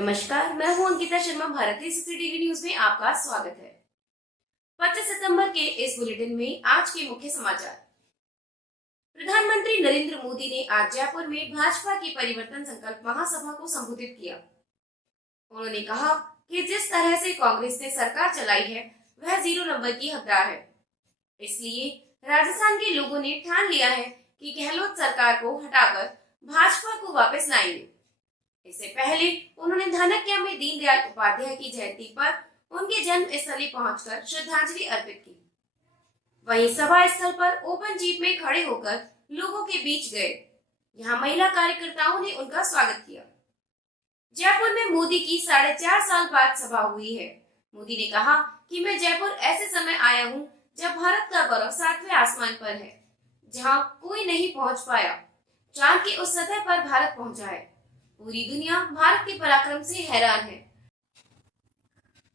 नमस्कार, मैं हूं अंकिता शर्मा। भारतीय सीसीटीवी न्यूज में आपका स्वागत है। 25 सितंबर के इस बुलेटिन में आज के मुख्य समाचार। प्रधानमंत्री नरेंद्र मोदी ने आज जयपुर में भाजपा की परिवर्तन संकल्प महासभा को संबोधित किया। उन्होंने कहा कि जिस तरह से कांग्रेस ने सरकार चलाई है वह 0 नंबर की हकदार है। इसलिए राजस्थान के लोगों ने ठान लिया है कि गहलोत सरकार को हटाकर भाजपा को वापस लाएंगे। इससे पहले उन्होंने धानक्या में दीनदयाल उपाध्याय की जयंती पर उनके जन्म स्थली पहुंचकर श्रद्धांजलि अर्पित की। वहीं सभा स्थल पर ओपन जीप में खड़े होकर लोगों के बीच गए। यहां महिला कार्यकर्ताओं ने उनका स्वागत किया। जयपुर में मोदी की 4.5 साल बाद सभा हुई है। मोदी ने कहा कि मैं जयपुर ऐसे समय आया हूं जब भारत का गौरव 7वें आसमान पर है, जहां कोई नहीं पहुंच पाया। चांद की उस सतह पर भारत पहुंचा है। पूरी दुनिया भारत के पराक्रम से हैरान है।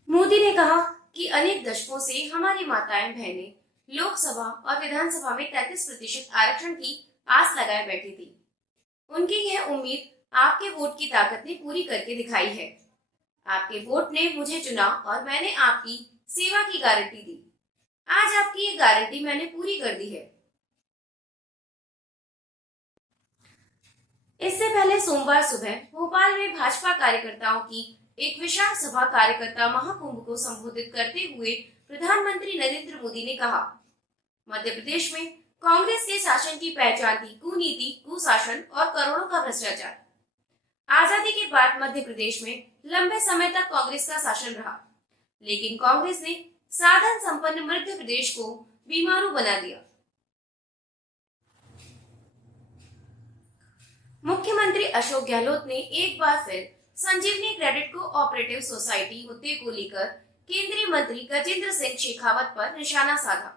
मोदी ने कहा कि अनेक दशकों से हमारी माताएं बहनें लोकसभा और विधानसभा में 33% आरक्षण की आस लगाए बैठी थी। उनकी यह उम्मीद आपके वोट की ताकत ने पूरी करके दिखाई है। आपके वोट ने मुझे चुना और मैंने आपकी सेवा की गारंटी दी। आज आपकी ये गारंटी मैंने पूरी कर दी है। इससे पहले सोमवार सुबह भोपाल में भाजपा कार्यकर्ताओं की एक विशाल सभा कार्यकर्ता महाकुंभ को संबोधित करते हुए प्रधानमंत्री नरेंद्र मोदी ने कहा, मध्य प्रदेश में कांग्रेस के शासन की पहचान थी कुनीति, कुशासन और करोड़ों का भ्रष्टाचार। आजादी के बाद मध्य प्रदेश में लंबे समय तक कांग्रेस का शासन रहा, लेकिन कांग्रेस ने साधन संपन्न मध्य प्रदेश को बीमारू बना दिया। मुख्यमंत्री अशोक गहलोत ने एक बार फिर संजीवनी क्रेडिट कोऑपरेटिव सोसाइटी मुद्दे को लेकर केंद्रीय मंत्री गजेंद्र सिंह शेखावत पर निशाना साधा।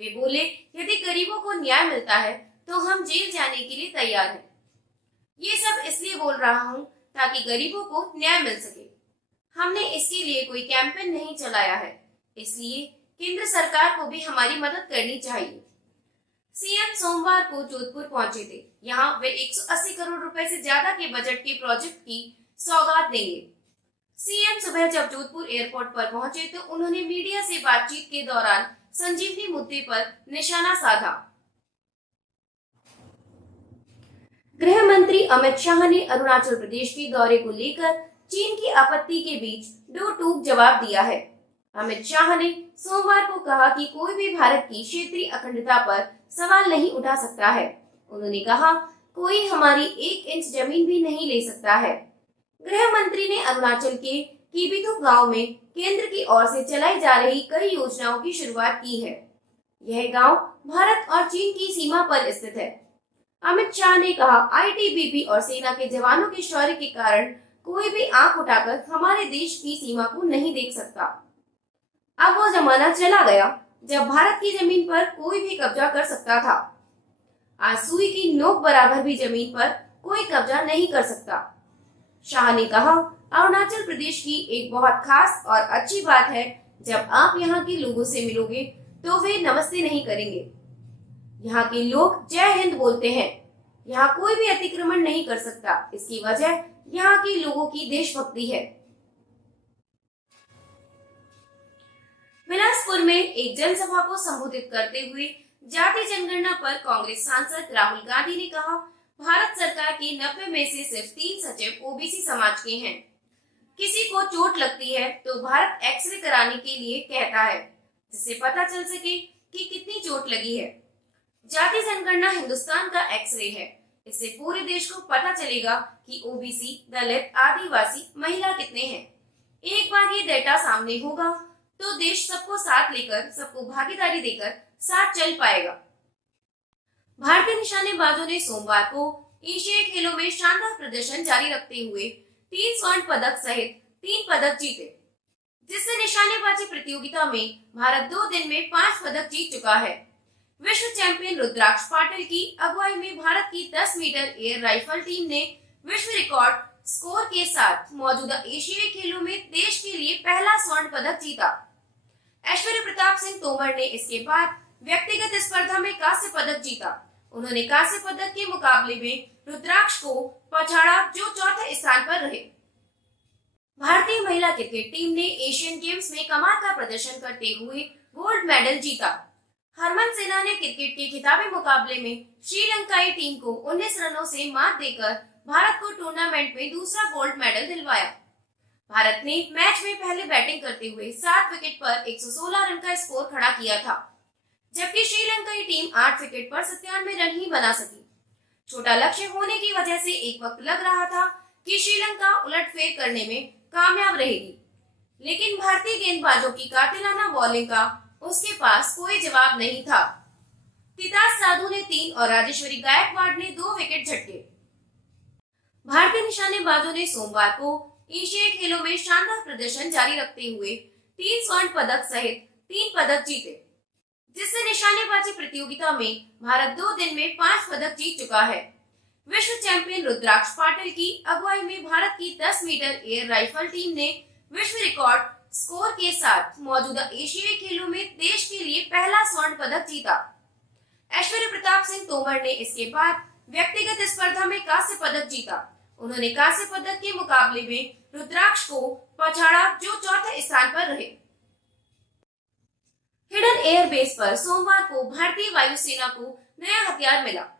वे बोले, यदि गरीबों को न्याय मिलता है तो हम जेल जाने के लिए तैयार हैं। ये सब इसलिए बोल रहा हूँ ताकि गरीबों को न्याय मिल सके। हमने इसके लिए कोई कैंपेन नहीं चलाया है, इसलिए केंद्र सरकार को भी हमारी मदद करनी चाहिए। सीएम सोमवार को जोधपुर पहुंचे थे। यहां वे 180 करोड़ रुपए से ज्यादा के बजट के प्रोजेक्ट की सौगात देंगे। सीएम सुबह जब जोधपुर एयरपोर्ट पर पहुंचे तो उन्होंने मीडिया से बातचीत के दौरान संजीवनी मुद्दे पर निशाना साधा। गृह मंत्री अमित शाह ने अरुणाचल प्रदेश के दौरे को लेकर चीन की आपत्ति के बीच दो टूक जवाब दिया है। अमित शाह ने सोमवार को कहा कि कोई भी भारत की क्षेत्रीय अखंडता पर सवाल नहीं उठा सकता है। उन्होंने कहा, कोई हमारी 1 इंच जमीन भी नहीं ले सकता है। गृह मंत्री ने अरुणाचल के कीबिथु गांव में केंद्र की ओर से चलाई जा रही कई योजनाओं की शुरुआत की है। यह गांव भारत और चीन की सीमा पर स्थित है। अमित शाह ने कहा, आईटीबीपी और सेना के जवानों के शौर्य के कारण कोई भी आंख उठाकर हमारे देश की सीमा को नहीं देख सकता। अब वो जमाना चला गया जब भारत की जमीन पर कोई भी कब्जा कर सकता था। आज सुई की नोक बराबर भी जमीन पर कोई कब्जा नहीं कर सकता। शाह ने कहा, अरुणाचल प्रदेश की एक बहुत खास और अच्छी बात है, जब आप यहाँ के लोगों से मिलोगे तो वे नमस्ते नहीं करेंगे। यहाँ के लोग जय हिंद बोलते हैं। यहाँ कोई भी अतिक्रमण नहीं कर सकता। इसकी वजह यहाँ के लोगों की देशभक्ति है। बिलासपुर में एक जनसभा को संबोधित करते हुए जाति जनगणना पर कांग्रेस सांसद राहुल गांधी ने कहा, भारत सरकार के 90 में से सिर्फ 3 सचिव ओबीसी समाज के हैं। किसी को चोट लगती है तो भारत एक्सरे कराने के लिए कहता है, जिससे पता चल सके कि कितनी चोट लगी है। जाति जनगणना हिंदुस्तान का एक्सरे है। इससे पूरे देश को पता चलेगा कि ओबीसी, दलित, आदिवासी, महिला कितने हैं। एक बार ये डेटा सामने होगा तो देश सबको साथ लेकर, सबको भागीदारी देकर साथ चल पाएगा। भारतीय निशानेबाजों ने सोमवार को एशियाई खेलों में शानदार प्रदर्शन जारी रखते हुए 3 स्वर्ण पदक सहित 3 पदक जीते, जिससे निशानेबाजी प्रतियोगिता में भारत 2 दिन में 5 पदक जीत चुका है। विश्व चैंपियन रुद्राक्ष पाटिल की अगुवाई में भारत की 10 मीटर एयर राइफल टीम ने विश्व रिकॉर्ड स्कोर के साथ मौजूदा एशियाई खेलों में देश के लिए पहला स्वर्ण पदक जीता। ऐश्वर्य प्रताप सिंह तोमर ने इसके बाद व्यक्तिगत स्पर्धा में कांस्य पदक जीता। उन्होंने कांस्य पदक के मुकाबले में रुद्राक्ष को पछाड़ा, जो चौथे स्थान पर रहे। भारतीय महिला क्रिकेट टीम ने एशियन गेम्स में कमाल का प्रदर्शन करते हुए गोल्ड मेडल जीता। हरमन सेना ने क्रिकेट के खिताबी मुकाबले में श्रीलंकाई टीम को 19 रनों से मात देकर भारत को टूर्नामेंट में दूसरा गोल्ड मेडल दिलवाया। भारत ने मैच में पहले बैटिंग करते हुए 7 विकेट पर 116 रन का स्कोर खड़ा किया था, जबकि श्रीलंकाई टीम 8 विकेट पर 97 रन ही बना सकी। छोटा लक्ष्य होने की वजह से एक वक्त लग रहा था कि श्रीलंका उलटफेर करने में कामयाब रहेगी, लेकिन भारतीय गेंदबाजों की कातिलाना बॉलिंग का उसके पास कोई जवाब नहीं था। तितास साधु ने 3 और राजेश्वरी गायकवाड़ ने 2 विकेट झटके। भारतीय निशानेबाजों ने सोमवार को एशियाई खेलों में शानदार प्रदर्शन जारी रखते हुए 3 स्वर्ण पदक सहित 3 पदक जीते, जिससे निशानेबाजी प्रतियोगिता में भारत 2 दिन में 5 पदक जीत चुका है। विश्व चैंपियन रुद्राक्ष पाटिल की अगुवाई में भारत की 10 मीटर एयर राइफल टीम ने विश्व रिकॉर्ड स्कोर के साथ मौजूदा एशियाई खेलों में देश के लिए पहला स्वर्ण पदक जीता। ऐश्वर्य प्रताप सिंह तोमर ने इसके बाद व्यक्तिगत स्पर्धा में कांस्य पदक जीता। उन्होंने कांस्य पदक के मुकाबले में रुद्राक्ष को पछाड़ा, जो चौथे स्थान पर रहे। हिडन एयरबेस पर सोमवार को भारतीय वायुसेना को नया हथियार मिला।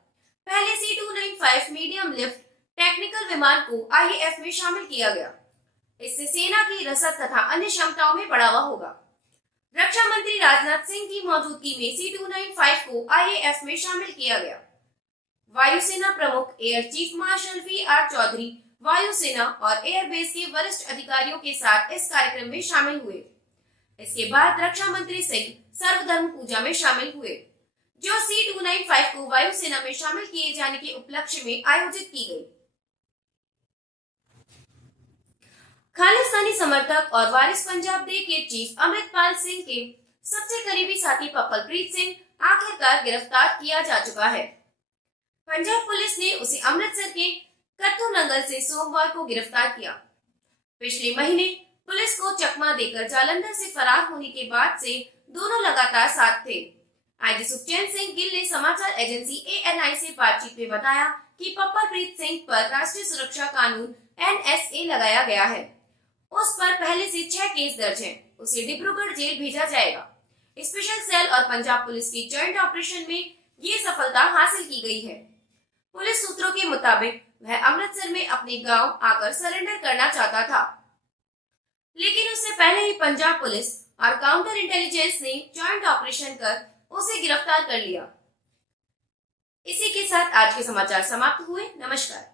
पहले C295 मीडियम लिफ्ट टेक्निकल विमान को IAF में शामिल किया गया। इससे सेना की रसद तथा अन्य क्षमताओं में बढ़ावा होगा। रक्षा मंत्री राजनाथ सिंह की मौजूदगी में C295 को IAF में शामिल किया गया। वायुसेना प्रमुख air chief marshal VR Chaudhary वायुसेना और एयरबेस के वरिष्ठ अधिकारियों के साथ इस कार्यक्रम में शामिल हुए। इसके बाद रक्षा मंत्री सिंह सर्वधर्म पूजा में शामिल हुए, जो C295 को वायुसेना में शामिल किए जाने के उपलक्ष्य में आयोजित की गई। खालिस्तानी समर्थक और वारिस पंजाब डे के चीफ अमृतपाल सिंह के सबसे करीबी साथी पप्पलप्रीत सिंह आखिरकार गिरफ्तार किया जा चुका है। पंजाब पुलिस ने उसे अमृतसर के कत्थू नंगल से सोमवार को गिरफ्तार किया। पिछले महीने पुलिस को चकमा देकर जालंधर से फरार होने के बाद से दोनों लगातार साथ थे। आईजी सुखचैन सिंह गिल ने समाचार एजेंसी ANI से बातचीत में बताया कि पप्पलप्रीत सिंह पर राष्ट्रीय सुरक्षा कानून NSA लगाया गया है। उस पर पहले से 6 केस दर्ज हैं। उसे डिब्रूगढ़ जेल भेजा जाएगा। स्पेशल सेल और पंजाब पुलिस की जॉइंट ऑपरेशन में ये सफलता हासिल की गई है। पुलिस सूत्रों के मुताबिक वह अमृतसर में अपने गांव आकर सरेंडर करना चाहता था, लेकिन उससे पहले ही पंजाब पुलिस और काउंटर इंटेलिजेंस ने जॉइंट ऑपरेशन कर उसे गिरफ्तार कर लिया। इसी के साथ आज के समाचार समाप्त हुए। नमस्कार।